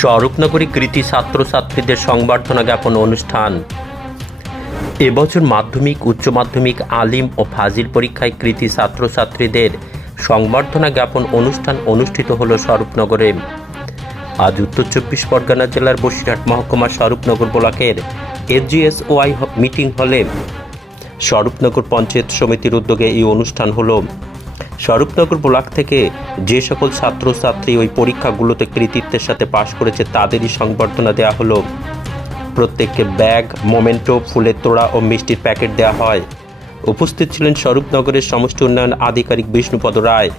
স্বরূপনগরী কৃতি ছাত্রছাত্রীদের সংবর্ধনা জ্ঞাপন অনুষ্ঠান। এবছর মাধ্যমিক, উচ্চ মাধ্যমিক, আলিম ও ফাজিল পরীক্ষায় কৃতি ছাত্রছাত্রীদের সংবর্ধনা জ্ঞাপন অনুষ্ঠান অনুষ্ঠিত হলো স্বরূপনগরে। আজ উত্তর চব্বিশ পরগনা জেলার বসিরহাট মহকুমা স্বরূপনগর ব্লকের এসজিএসওয়াই মিটিং হলে স্বরূপনগর পঞ্চায়েত সমিতির উদ্যোগে এই অনুষ্ঠান হলো। স্বরূপনগর ব্লক থেকে যে সকল ছাত্রছাত্রী ওই পরীক্ষাগুলোতে কৃতিত্বের সাথে পাশ করেছে, তাদেরই সংবর্ধনা দেওয়া হলো। প্রত্যেককে ব্যাগ, মোমেন্টো, ফুলের তোড়া ও মিষ্টির প্যাকেট দেওয়া হয়। উপস্থিত ছিলেন স্বরূপনগরের সমষ্টি উন্নয়ন আধিকারিক বিষ্ণুপদ রায়,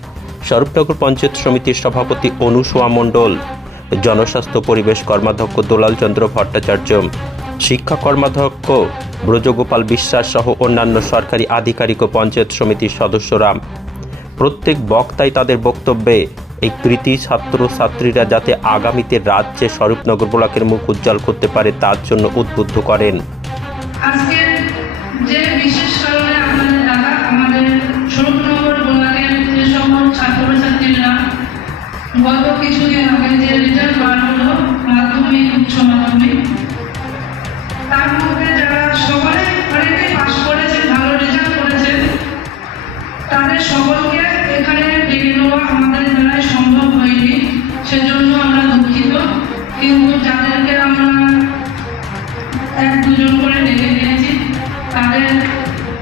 স্বরূপনগর পঞ্চায়েত সমিতির সভাপতি অনুসোয়া মণ্ডল, জনস্বাস্থ্য পরিবেশ কর্মাধ্যক্ষ দোলাল চন্দ্র ভট্টাচার্য, শিক্ষা কর্মাধ্যক্ষ ব্রজগোপাল বিশ্বাস সহ অন্যান্য সরকারি আধিকারিক ও পঞ্চায়েত সমিতির সদস্যরা প্রত্যেক বক্তাই তাদের বক্তব্যে, এই কৃতি ছাত্র ছাত্রীরা যাতে আগামীতে রাজ্যে স্বরূপনগর ব্লকের মুখ উজ্জ্বল করতে পারে, তার জন্য উদ্বুদ্ধ করেন। কিছুদিন আগে যে বার হলো, মাধ্যমিক, উচ্চ মাধ্যমিক, তার ডেকে আমাদের দ্বারাই সম্ভব হয়নি। সেজন্য আমরা দুঃখিত। কিন্তু যাদেরকে আমরা এক দুজন করে ডেকে নিয়েছি, তাদের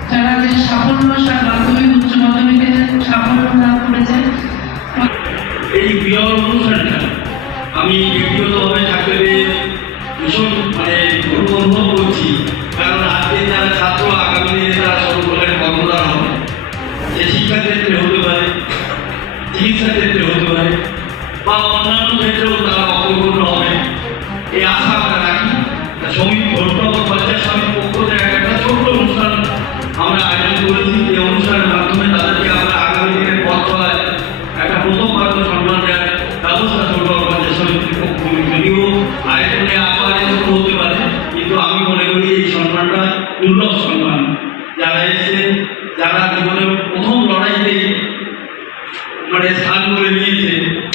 যারা যে সাফল্য মাধ্যমিক, উচ্চ মাধ্যমিকে সাফল্য লাভ করেছে। এই বিরল অনুষ্ঠানটা আমি ব্যক্তিগতভাবে পেরে ভীষণ মানে অনুভব করছি।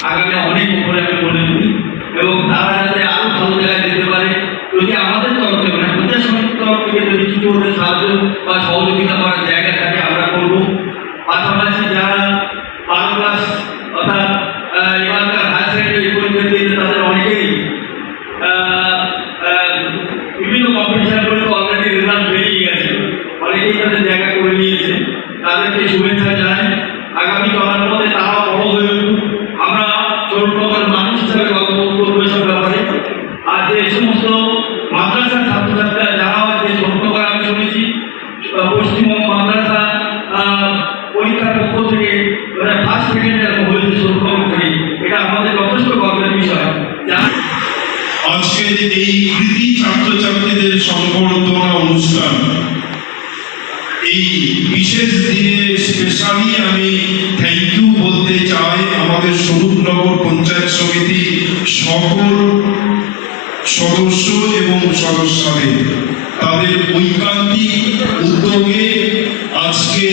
আগামী অনেক সংবর্ধনা অনুষ্ঠান, এই বিশেষ দিনে স্পেশালি আমি থ্যাংক ইউ বলতে চাই আমাদের স্বরূপনগর পঞ্চায়েত সমিতি সকল সদস্য এবং সদস্যদের। তাদের ঐকান্তিক উদ্যোগে আজকে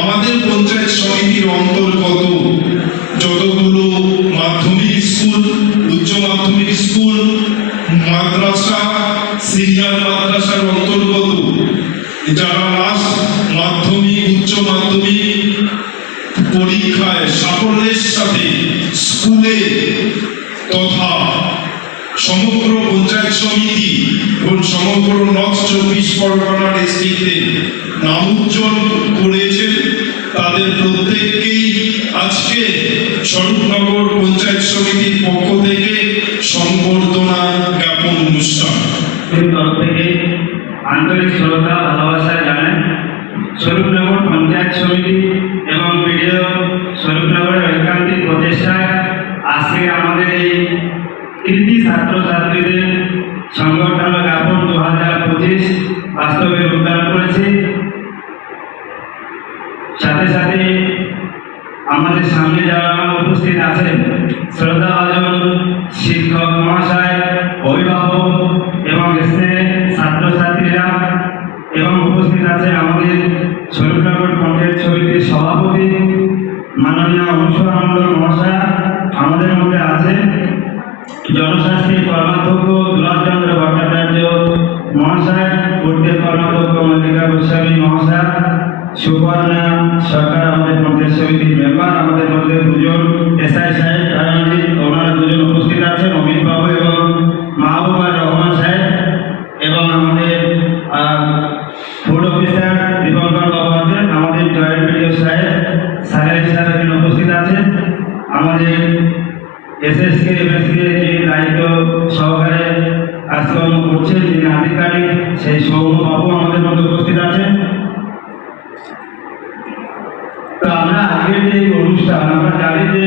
আমাদের পঞ্চায়েত সমিতির অন্তর্গত সিনিয়র মাদ্রাসার অন্তর্গত। যারা লাস্ট মাধ্যমিক, উচ্চ মাধ্যমিক পরীক্ষায় সাফল্যের সাথে স্কুলে তথা সমগ্র পঞ্চায়েত সমিতি এবং সমগ্র নর্থ চব্বিশ পরগনা ডিস্ট্রিক্টে নাম উজ্জ্বল করেছেন, তাদের প্রত্যেককেই আজকে স্বরূপনগর পঞ্চায়েত সমিতির পক্ষ সাথে সাথে আমাদের সামনে যারা উপস্থিত আছেন শ্রদ্ধাভাজন শিক্ষক মহাশয়, অভিভাবক এবং স্নেহের ছাত্রছাত্রীরা এবং উপস্থিত আছে আমাদের স্বরূপনগর পঞ্চায়েত সমিতির সভাপতি মাননীয় অনুসরণ মন্ডল মহাশয় আমাদের মধ্যে আছেন জনস্বাস্থ্যের কর্মাধ্যক্ষ দুলাচন্দ্র ভট্টাচার্য মহাশয় পূর্তের কর্মাধ্যক্ষ মল্লিকা গোস্বামী মহাশয় সুবর্ণা সরকার আমাদের পঞ্চায়েত সমিতির মেম্বার, আমাদের মধ্যে দুজন এসআই সাহেব রাজনীতি ওনারা দুজন উপস্থিত আছেন, অমিত বাবু এবং মাহবুবার রহমান সাহেব এবং আমাদের ফুড অফিসার দীপঙ্কর বাবু আছেন, আমাদের জয়েন্ট ভিডিও সাহেব সাহেব সাহেব এখানে উপস্থিত আছেন, আমাদের এসএসকে, এমএসকে যে দায়িত্ব সহকারে কাজকর্ম করছে যিনি আধিকারিক, সেই সৌম্য বাবু আমাদের মধ্যে উপস্থিত আছেন। আমরা জানি যে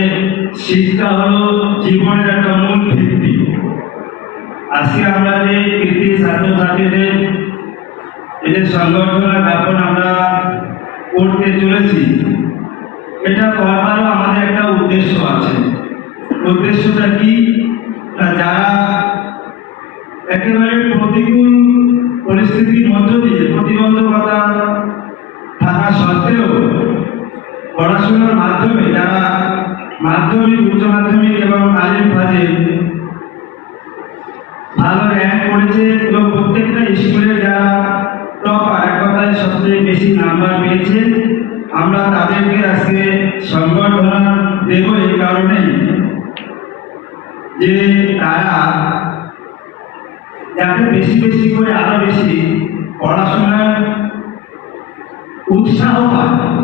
শিক্ষা হলো জীবনের একটা মূল ভিত্তি। আজকে আমরা যে কৃতি ছাত্রছাত্রীদের এদের সংগঠন জ্ঞাপন আমরা করতে চলেছি, এটা করবারও আমাদের একটা উদ্দেশ্য আছে। উদ্দেশ্যটা কি? যারা একেবারে ভালো র্যাঙ্ক করেছে এবং প্রত্যেকটা স্কুলে যারা টপার, এক কথায় সবচেয়ে বেশি নাম্বার পেয়েছে, আমরা তাদেরকে আজকে সংবর্ধনা দেব এই কারণে যে তারা যাতে বেশি বেশি করে আরও বেশি পড়াশোনার উৎসাহ পায়।